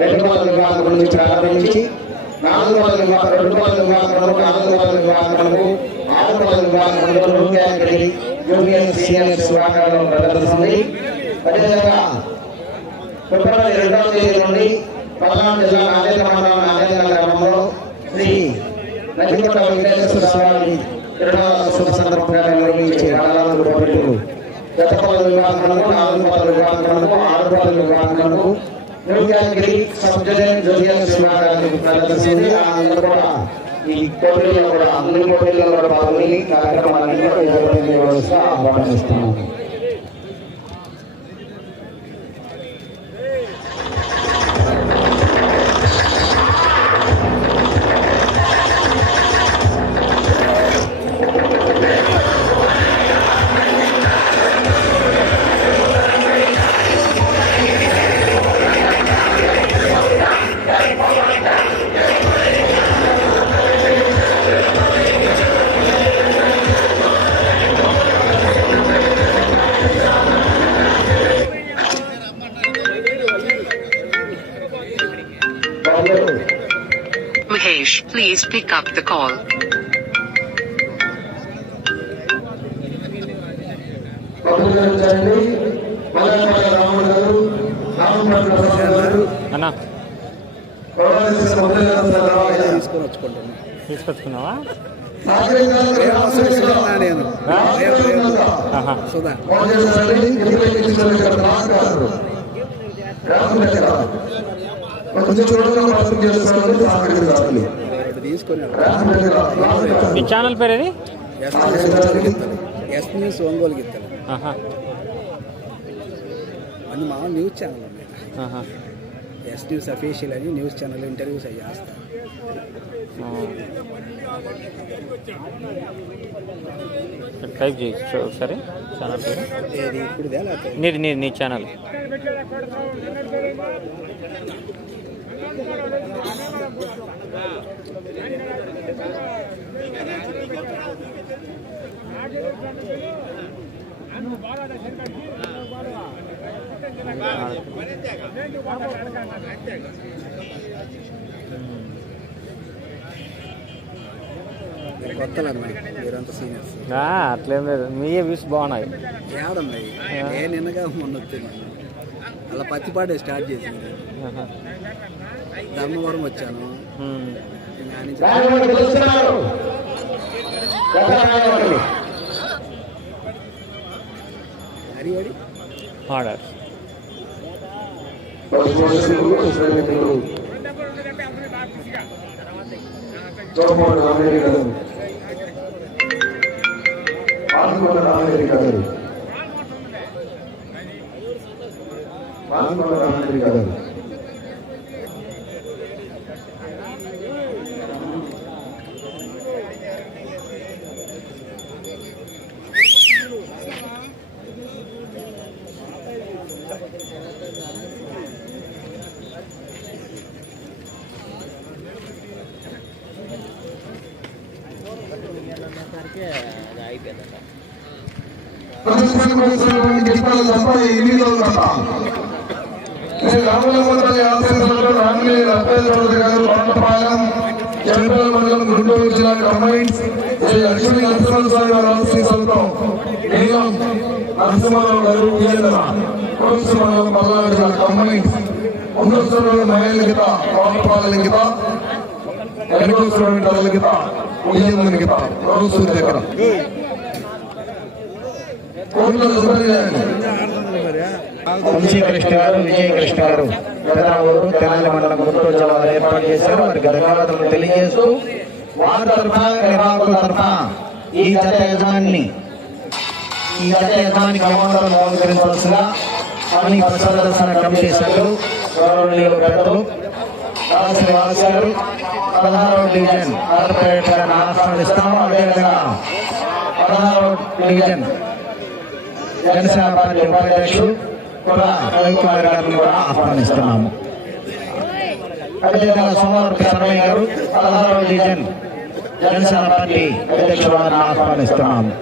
రెండు వందల విభాగం నుంచి ప్రారంభించి నాలుగు వందల విభాగం రెండు వందల విభాగంలో నాలుగు వందల విభాగంలో ఆరు వందల విభాగంలో రూపాయలు యూనియన్ సీనియర్స్ విభాగంలో ప్రదర్శిస్తుంది. అదేవిధంగా ఫిబ్రవరి రెండవ తేదీ నుండి పల్నాడు జిల్లా నాదేంద్ర మండలం నాదేంద్ర గ్రామంలో శ్రీ నదికొండ వెంకటేశ్వర స్వామి తిరునాళ్ళ శుభ సందర్భంగా నిర్వహించే రాళ్ళ గత పదవి విభాగంలో నాలుగు పదవి విభాగంలో ఆరు పదవి విభాగంలో న్యూయాగిరి సబ్ డివిజన్ జూనియర్ విభాగానికి ప్రదర్శించి అందరూ కూడా ఈ పోటీల్లో కూడా అన్ని పోటీల్లో కూడా పాల్గొని కార్యక్రమాన్ని నిర్వహించవలసిన ఆహ్వానిస్తున్నాను తీసుకొచ్చుకున్నావా? నేను సుధా మీ ఛానల్ పేరు ఏది ఎస్ న్యూస్ ఒంగోలుకి ఇస్తాను ఆహా. అది మా న్యూస్ ఛానల్ ఉన్నాయి ఎస్ న్యూస్ అఫీషియల్ అని న్యూస్ ఛానల్ ఇంటర్వ్యూస్ అవి చేస్తాను టైప్ చేయొచ్చు ఒకసారి ఛానల్ పేరు? నీది నీది నీ ఛానల్ అంతేగా అట్లేం లేదు. మీ వ్యూస్ బాగున్నాయి. ఏడన్నాయి ఏ నిన్నగా మొన్న అలా స్టార్ట్ చేసింది. ధర్మవరం వచ్చాను. నుంచి மாசு கொண்டதாக இருக்கிறது. மாசு கொண்டதாக ఆత్మూరు రామరెడ్డి గారు తప్ప ఎనిమిదో తప్ప శ్రీ రామలకోటపల్లి ఆశీస్సులతో రామినేని రప్పేల్ చౌదరి గారు పంటపాలెం జనపల్ మండలం గుంటూరు జిల్లా శ్రీ లక్ష్మీ నరసింహ స్వామి ఆశీస్సులతో నీలం నరసింహారావు గారు మండలం పల్నాడు జిల్లా మహిళల గీత పంటపాలెం గీత గీత గీత దగ్గర వంశీకృష్ణ గారు విజయకృష్ణ గారు పెదరావూరు తెనాలి మండలం గుంటూరు జిల్లా ఏర్పాటు చేశారు. వారికి ధన్యవాదాలు తెలియజేస్తూ వారి తరఫున నిర్వాహకుల తరఫున ఈ జత యజమాని ఈ జత యజమానికి అమౌంట్ బహుకరించవలసిందిగా అని ప్రసాద దర్శన కమిటీ సభ్యులు గౌరవనీయులు పెద్దలు దాసరి గారు పదహారవ డివిజన్ కార్పొరేటర్ గారిని ఆహ్వానిస్తాము అదేవిధంగా పదహారవ డివిజన్ జనసేన పార్టీ ఉపాధ్యక్షుడు కూడా రవి కుమార్ గారిని కూడా ఆహ్వానిస్తున్నాము. అదేవిధంగా సోమవారపు శర్మయ్య గారు పదహారవ డివిజన్ జనసేన పార్టీ అధ్యక్షుడు వారిని ఆహ్వానిస్తున్నాము.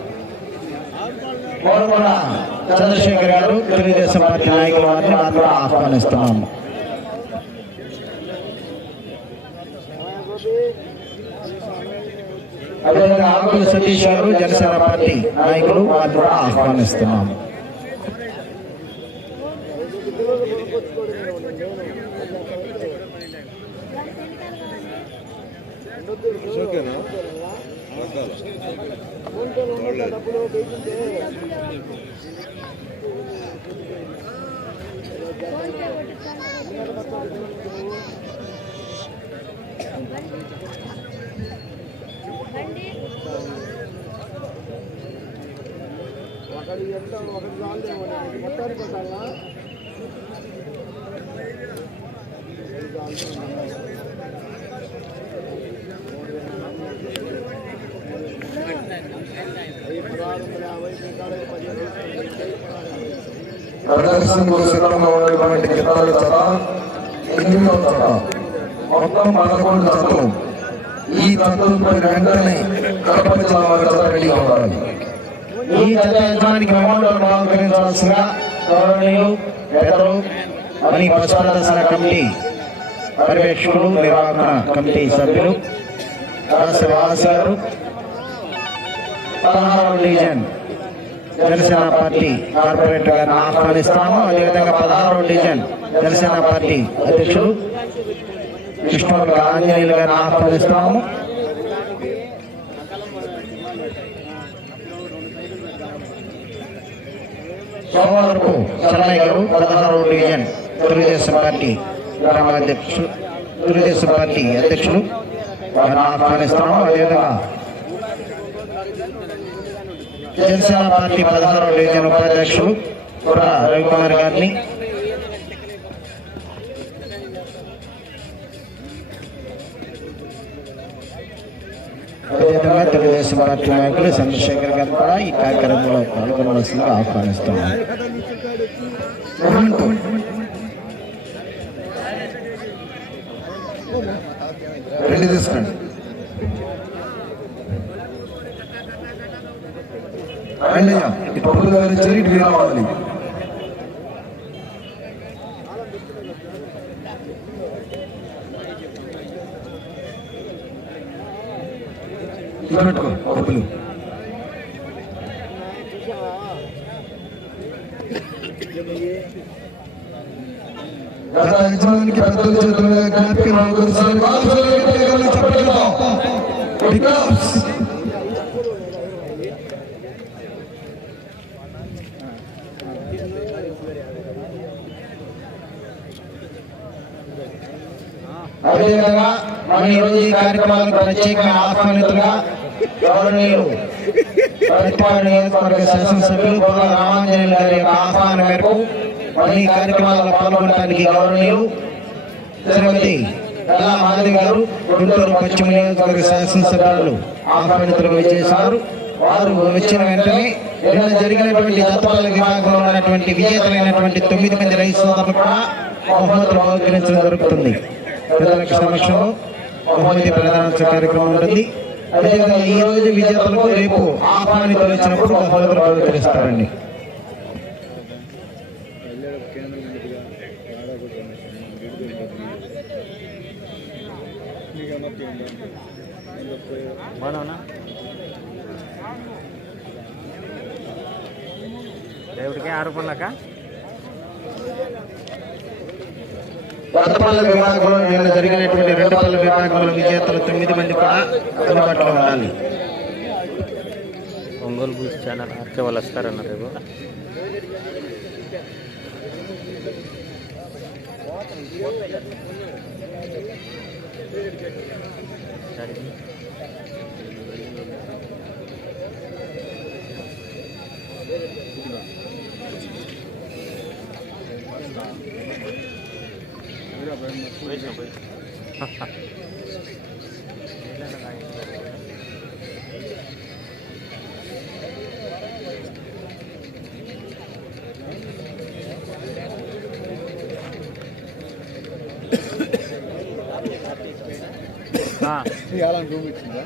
కోరుకొండ చంద్రశేఖర్ గారు తెలుగుదేశం పార్టీ నాయకుల వారిని కూడా ఆహ్వానిస్తున్నాము. అదేవిధంగా ఆకుల సతీష్ గారు జనసేన పార్టీ నాయకులు వారిని కూడా ఆహ్వానిస్తున్నాం ప్రదర్శనకు సిద్ధంగా ఉన్నటువంటి చిత్రాలు జత ఎనిమిదవ మొత్తం పదకొండు జతలు ఈ జతలపై వెంటనే కడప జిల్లా వారి జత రెడీగా ఉండాలి. ఈ జత యజమానికి మెమోండోలు బహుకరించవలసిందిగా గౌరవనీయులు పెద్దలు అని ప్రసాదర్శన కమిటీ పర్యవేక్షకులు నిర్వహణ కమిటీ సభ్యులు రాష్ట్ర వాసారు పదహారు డివిజన్ జనసేన పార్టీ కార్పొరేటర్ గారిని ఆహ్వానిస్తాము. అదేవిధంగా పదహారు డివిజన్ జనసేన పార్టీ అధ్యక్షులు కృష్ణ ఆంజనేయులు గారిని ఆహ్వానిస్తాము. సోమవారపు చెన్నై గారు పదహారు డివిజన్ తెలుగుదేశం పార్టీ గ్రామ అధ్యక్షులు తెలుగుదేశం పార్టీ అధ్యక్షులు. వారిని ఆహ్వానిస్తున్నాము అదేవిధంగా జనసేన పార్టీ పదహారు డివిజన్ ఉపాధ్యక్షులు కూడా రవికుమార్ గారిని అదేవిధంగా తెలుగుదేశం పార్టీ నాయకులు చంద్రశేఖర్ గారు కూడా ఈ కార్యక్రమంలో పాల్గొనవలసిందిగా ఆహ్వానిస్తున్నారు రెండు తీసుకోండి. రండియ్యా ఈ పప్పులు వీరావాలి ఇటు పెట్టుకో పప్పులు గత యజమానికి పెద్దల చేతులుగా జ్ఞాపిక అదేవిధంగా మన ఈరోజు ఈ కార్యక్రమానికి ప్రత్యేకంగా ఆహ్వానితులుగా గౌరవనీయులు ప్రతిపాడు నియోజకవర్గ శాసనసభ్యులు బొల్ల రామాంజనేయులు గారి యొక్క ఆహ్వానం మేరకు మన ఈ కార్యక్రమాల్లో పాల్గొనడానికి గౌరవనీయులు శ్రీమతి గల్లా మాధవి గారు గుంటూరు పశ్చిమ నియోజకవర్గ శాసనసభ్యులు ఆహ్వానితులు విచ్చేశారు. వారు వచ్చిన వెంటనే నిన్న జరిగినటువంటి దత్తపాల విభాగంలో ఉన్నటువంటి విజేతలైనటువంటి తొమ్మిది మంది రైతు సోదరులు కూడా బహుమతులు బహుకరించడం జరుగుతుంది. పిల్లలకు సమక్షంలో బహుమతి ప్రధాన కార్యక్రమం ఉంటుంది. అదేవిధంగా ఈ రోజు విజేతలకు రేపు ఆహ్వానితులు వచ్చినప్పుడు బహుమతులు బహుకరిస్తారండి దేవుడికి ఆరు పనులక దత్తపాల విభాగంలో నిన్న జరిగినటువంటి రెండు పల్ల విభాగంలో విజేతలు తొమ్మిది మంది కూడా అందుబాటులో ఉండాలి. ఒంగోలు బూస్ ఛానల్ ఆర్కే వాళ్ళు వస్తారన్నారు రేపు. ఇలాంటి రూమ్ ఇచ్చిందా?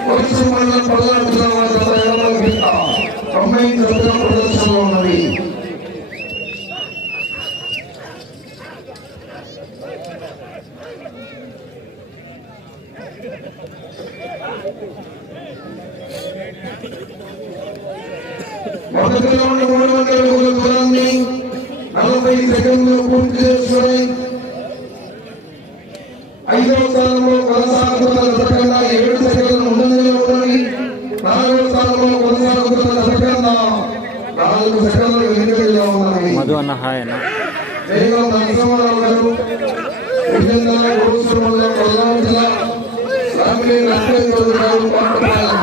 ప్రధాన జిల్లా వారి ప్రయాణంలో పెట్ట తొంభై దశల ప్రదర్శనలో ఉన్నది మొదటి రౌండ్ మూడు వందల అడుగుల దూరాన్ని నలభై సెకండ్లు పూర్తి చేసుకుని ఐదవ స్థానంలో కొనసాగుతున్న దశకన్నా ఏడు సెకండ్లు ముందంజలో ఉన్నది నాలుగవ స్థానంలో కొనసాగుతున్న దశకన్నా నాలుగు సెకండ్లు వెనుకలో ఉన్నది మధు అన్న హాయ్ అన్న వేగం నరసింహారావు గారు విజయనగరం గోసూరు మండలం కొల్లాం జిల్లా రామిలి నరసింహరావు గారు పంటపాలెం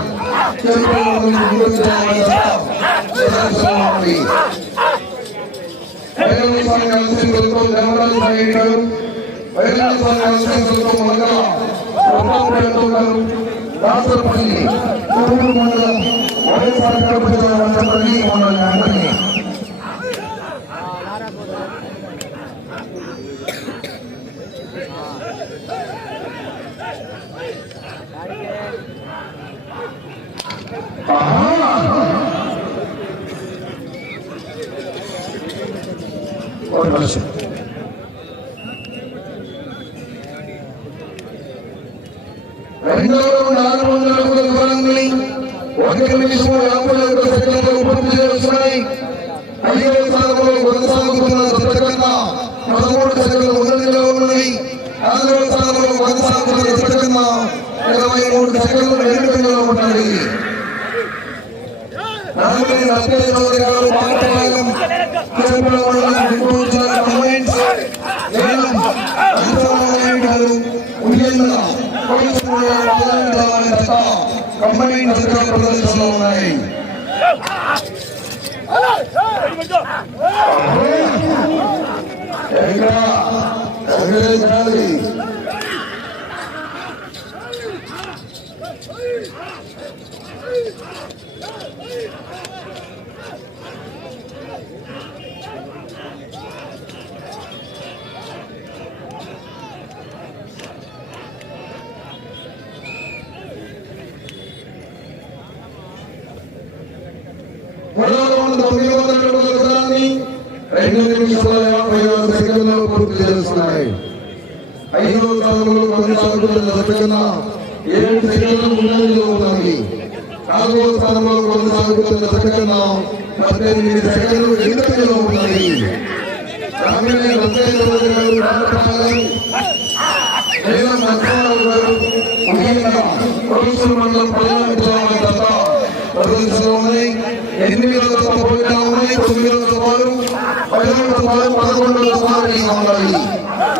చేరుకోవడం ముందుకు ప్రదర్శనలోని వైరల్ స్వామి నరసింహులతో ధర్మరాజు నాయుడు గారు వైరల్ స్వామి నరసింహులతో మంగళ రత్నపేటతో గారు దాసరపల్లి తూరు మండలం వైఎస్ఆర్ కడప జిల్లా వంటపల్లి మండలం అందరినీ ఒక నిమిషం రెండవ రౌండ్ వందల నిమిషం యాభై ఒక్క సెకండ్లు పూర్తి చేస్తున్నాయి. ఐదవ స్థానంలో కొనసాగుతున్న పదమూడు సెకండ్లు ముందంజలో ఉన్నాయి. నాలుగవ స్థానంలో కొనసాగుతున్న దత్తకన్నా ఇరవై మూడు సెకండ్లు వెనుకలో ఉన్నాయి. నాలుగు నలభై తిరుమల మండలం గుంటూరు జిల్లా కంబైన్స్ నీలం అంతరామనాయుడు గారు ఉయ్యన్న కొడుకుల పదవి దత్త కంబైన్ చిత్ర ప్రదర్శనలో ఉన్నాయి ఎక్కడ ఎగరేయాలి మూడవ రౌండ్ తొమ్మిది వందల అడుగుల రెండు నిమిషాల యాభై ఆరు సెకండ్లలో పూర్తి చేస్తున్నాయి ఐదవ స్థానంలో కొనసాగుతున్న దశకన్నా ఏడు సెకండ్లు ముందంజలో ఉన్నాయి నాలుగవ స్థానంలో కొనసాగుతున్న దశకన్నా పద్దెనిమిది సెకండ్లు వెనుకలో ఉన్నాయి రామినేని రంగయ్య గారు రామపాలెం నీలం నరసింహారావు గారు ముఖ్యంగా ప్రొఫెసర్ మండలం పల్నాడు జిల్లా దత్త ప్రదర్శనలో ఉన్నాయి ఎనిమిదవ దత్త పోయినా తొమ్మిదవ పదిహేను దత్తాలు పదకొండవ దత్తాలు ఈ ఉన్నాయి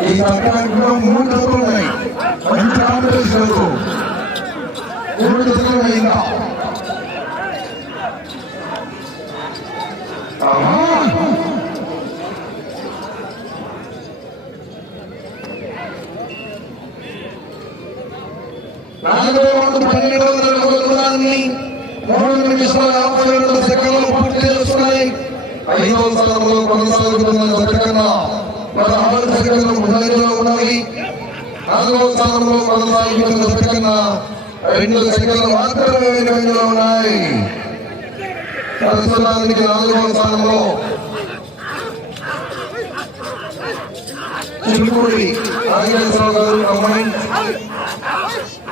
ఈ చట్టానికి మూడు దశలు ఉన్నాయి. మంచి కాంపిటీషన్ మూడు దశలు ఉన్నాయి ఇంకా. ఆహా. నాలుగో పన్నెండు వందల మూడు నిమిషాల యాభై రెండు సెకండ్లు పూర్తి చేసుకున్నాయి ఐదవ స్థానంలో కొనసాగుతున్న దక్కన పదహారు సెకండ్లు ముందంజలో ఉన్నాయి. నాలుగవ స్థానంలో కొనసాగుతున్న దక్కన రెండు సెకండ్లు మాత్రమే వెనుకంజలో ఉన్నాయి. ప్రస్తుతానికి నాలుగవ స్థానంలో చిలుకూరి నాగేశ్వరరావు గారు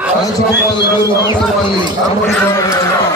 రాజగోపాల్ గారు స్థానంలో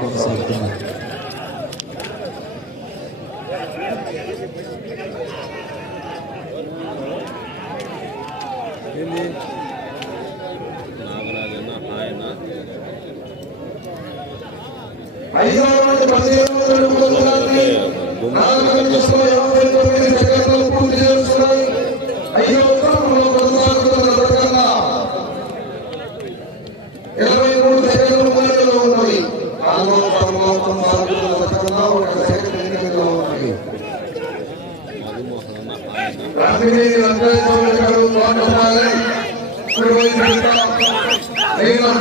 నీలం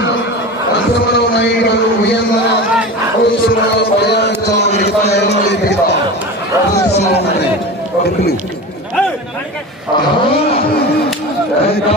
అంతమలో నాయుడు ఉయ్యన్న అవసరంలో ప్రయాణించాలని మిగతా ఎనిమిది మిగతా ప్రదర్శనలో ఉన్నాయి కొడుకులు ఆహా! ఇంకా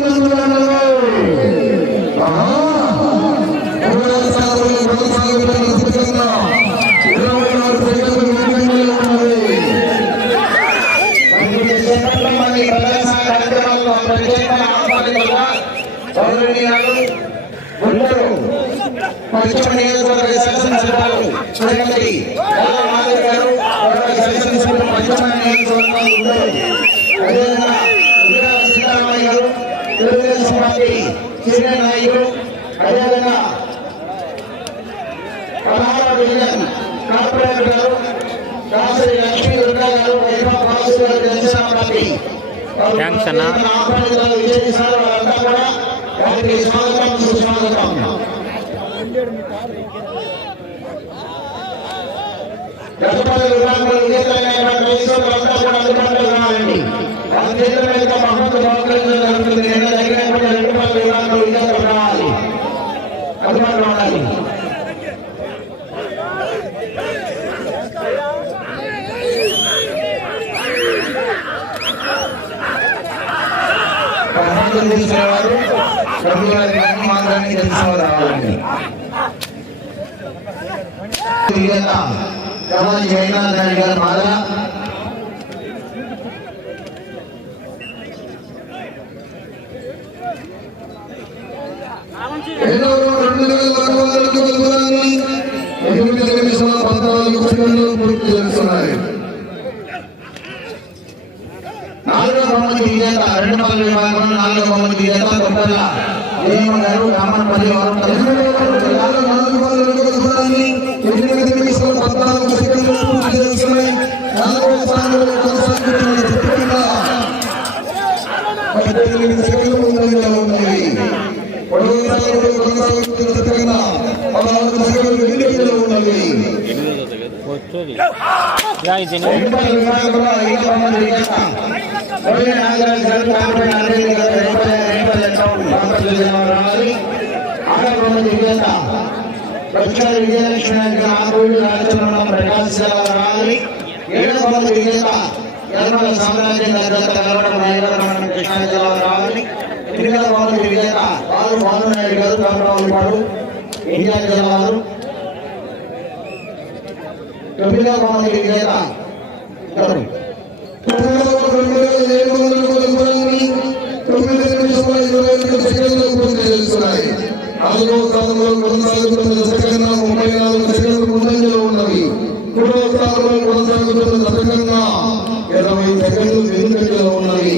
పార్టీ సీనియర్ నాయకులు అదేవిధంగా డివిజన్ కార్పొరేటర్ గారు దాసరి లక్ష్మీ దుర్గా గారు వైభవ్ బాసు గారు జనసేన పార్టీ. ఆహ్వానితులు విజయసారు వారంతా కూడా వారికి స్వాగతం సుస్వాగతం. గతపది విభాగంలో విజేతలైనటువంటి రైతులంతా కూడా అందుబాటులో రావాలండి మహమ్మద్ జరుగుతుంది నిన్న జరిగినటువంటి రెండు పది విభాగంలో విజేతలు రావాలి ఉండాలి తీసుకునేవారు ప్రభువారి మాత్రాన్ని తెలుసుకోవాలి రావాలండి విజేత రమణ జయనాథ్ రెడ్డి గారు ఏడవ రెండు వేల నాలుగు వందల అడుగుల దూరాన్ని ఎనిమిది నిమిషాల పద్నాలుగు సెకండ్లు పూర్తి చేస్తున్నాయి నాలుగో బహుమతి విజేత రెండు విభాగంలో నాలుగో బహుమతి విజేత కొత్తల జయమ్మ గారు రామన్పల్లి వారు ఎనిమిది నిమిషాల పద్నాలుగు సెకండ్లు పూర్తి చేస్తున్నాయి స్థానంలో కొనసాగుతున్న జట్టుగా పద్దెనిమిది సెకండ్లు ముందంజలో ఉన్నాయి పొడవు స్థానంలో కొనసాగుతున్న జట్టుగా పదహారు సెకండ్లు వెనుకలో ఉన్నవి వచ్చేది యా, ఇది ఎన్ని- రెండు పనుల విభాగంలో ఐదో బహుమతి విజేత గౌరీ నాగరాజు గారు కాంపల్లి అరవింద్ గారు రేపల్లి రేపల్లి టౌన్ బాపట్ల జిల్లా రావాలి ఆరో బహుమతి విజేత ప్రచార విజయలక్ష్మి నాయక్ గారు ప్రకాశ్ రావాలి ఏడో బహుమతి విజేత యనమల సామ్రాజ్యం గారి కలవడం నాయకరమణ కృష్ణా రావాలి ఎనిమిదవ బహుమతి విజేత బాలు నాయుడు గారు కామరావుపాడు ఇండియా జిల్లా వారు తొమ్మిదవ బహుమతి విజేత ఎవరు రెండు వేల ఏడు వందల అడుగుల దూరాన్ని తొమ్మిది నిమిషాల ఇరవై రెండు సెకండ్లు పూర్తి చేస్తున్నాయి నాలుగవ స్థానంలో కొనసాగుతున్న సెకండ్ ముప్పై నాలుగు సెకండ్లు ముందంజలో ఉన్నవి మూడవ స్థానంలో కొనసాగుతున్న సెకండ్ ఇరవై సెకండ్లు వెనుకంజలో ఉన్నవి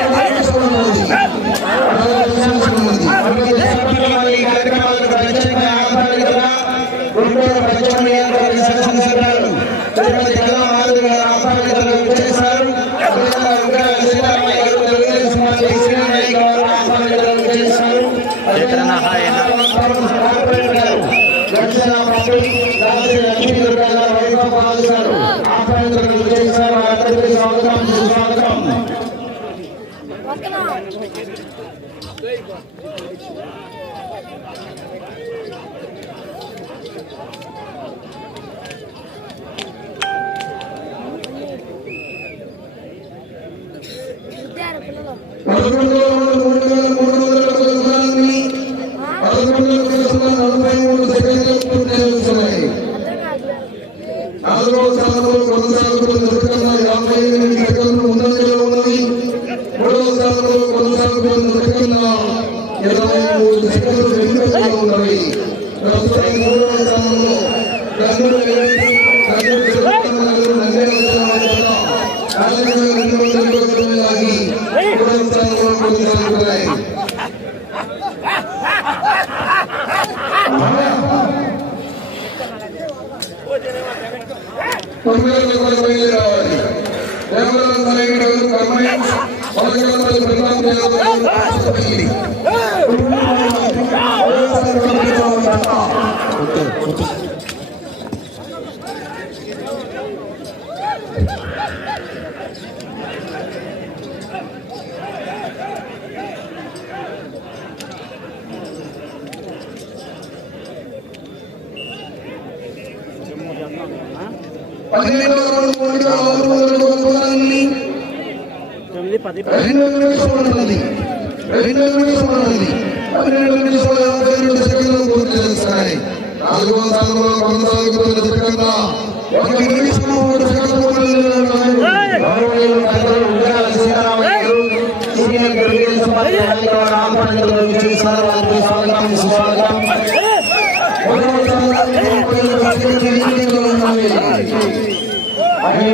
Obrigado.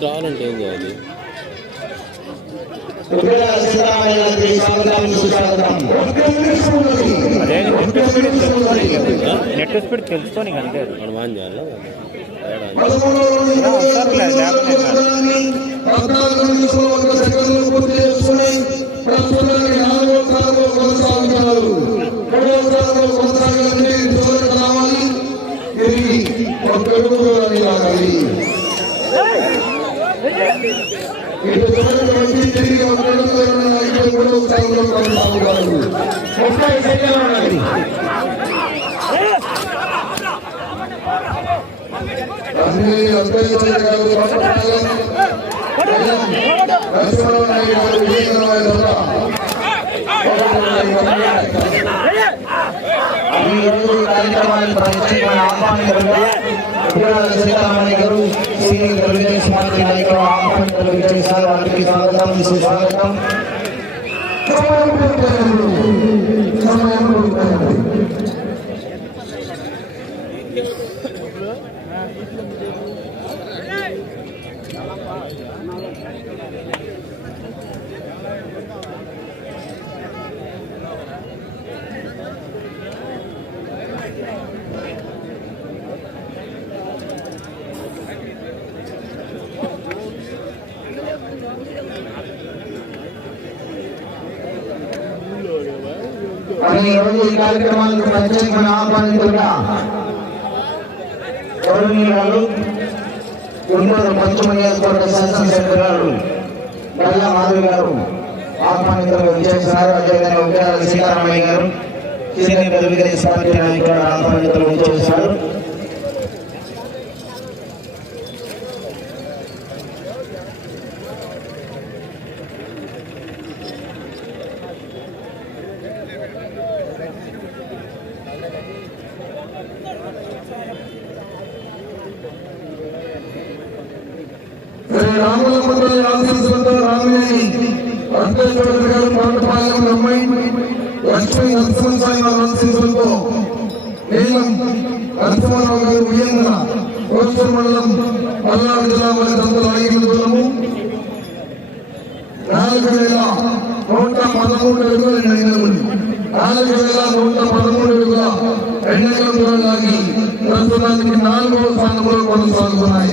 పైకి ఏం చేయాలి నెట్ స్పీడ్ తెలుసుకొని అంతే మనం ఆన్ చేయాలి ఇప్పుడు తొమ్మిది వచ్చి తిరిగి ఒక రెండు వేల ఇరవై మూడవ స్థానంలో కొనసాగుతారు ముప్పై సెకండ్లు ఉన్నది కార్యక్రమాన్ని ప్రయత్నించిన ఆహ్వానించబడ్డ సీతారామణి గారు श्री वर्गेश्वर के लाइक और आपन प्रवीण साहब आपके साथ हम इसे स्वागतम Thank you. మరి ఈరోజు ఈ కార్యక్రమానికి ప్రత్యేకమైన ఆహ్వానితులుగా గౌరవనీయురాలు గుంటూరు పశ్చిమ నియోజకవర్గ శాసనసభ్యులు గల్లా మాధవి గారు ఆహ్వానితులుగా విచ్చేస్తున్నారు అదేవిధంగా ఉగ్రాల సీతారామయ్య గారు సీనియర్ తెలుగుదేశం పార్టీ నాయకులు ఆహ్వానితులు విచ్చేస్తున్నారు రాముల ఆశీస్సులతో రామినేని వెంకటేశ్వర గారు పాటపాలెం అమ్మాయి లక్ష్మీ నరసింహస్వామి ఆశీస్సులతో నీలం నరసింహారావు గారు ఉయ్యంగన మండలం పల్నాడు జిల్లా వారి దంతల నాలుగు వేల నూట పదమూడు అడుగుల రెండు నాలుగు వేల నూట పదమూడు అడుగుల రెండు లాగి ప్రస్తుతానికి నాలుగవ స్థానంలో కొనసాగుతున్నాయి